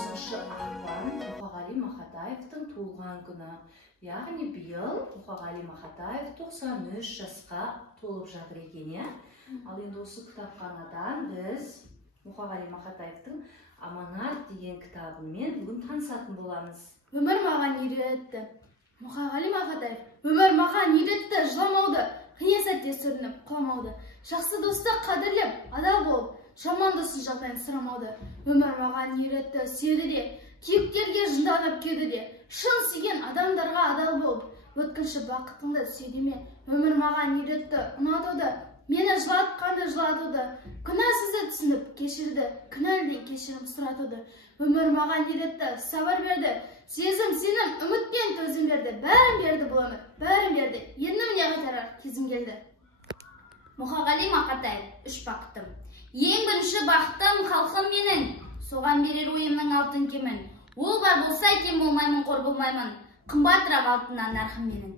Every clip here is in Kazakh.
ақпан Мұқағали Мақатаевтың туылған күні. Яғни биыл Мұқағали Мақатаев 93 жасқа толып жатыр екен. Ал енді осы кітапханадан біз Мұқағали Мақатаевтың Аманат деген кітабымен бүгін танысатын боламыз. Өмір маған үйретті. Мұқағали Мақатаев өмір маған үйретті жыламауды, қиын сәтте сүрініп құламауды, жақсы досты қадірлеп, адал болып, жаман достың жағдайын сұрамауды. Өмір маған үйретті, сүйеді де, күйіктерге жынданып кеуді де, шын сүйген адамдарға адал болып, өткінші бақытыңды сүйдеме. Өмір маған үйретті, ұнатуды, мені жылатқанды жылатуды, күнәсізді түсініп кешірді, кінәлідей кешірім сұратуды. Өмір маған үйретті, сабыр берді, сезім, сенім, үмітпен төзім берді, бәрін берді бұл өмір, бәрін берді, енді міне қайтарар кезім келді. Мұқағали Мақатаев, үш бақытым. Ең бірінші бақытым халқым менің, соған берер ойымның алтын кемін. Ол бар болса кем болмаймын, қор болмаймын, қымбатырақ алтыннан нарқым менің.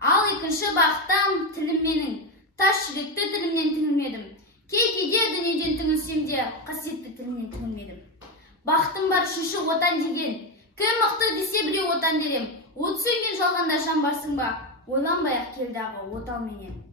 Ал екінші бақытым тілім менің, тас жүректі тілімнен түңілмедім. Кейде дүниеден түңілсем де, қасиетті тілімнен түңілмедім. Бақытым бар үшінші отан деген, кім мықты десе біреу отан дерем. От сөнген жалғанда жан барсың ба, ойланбай-ақ келді ағы отал менен.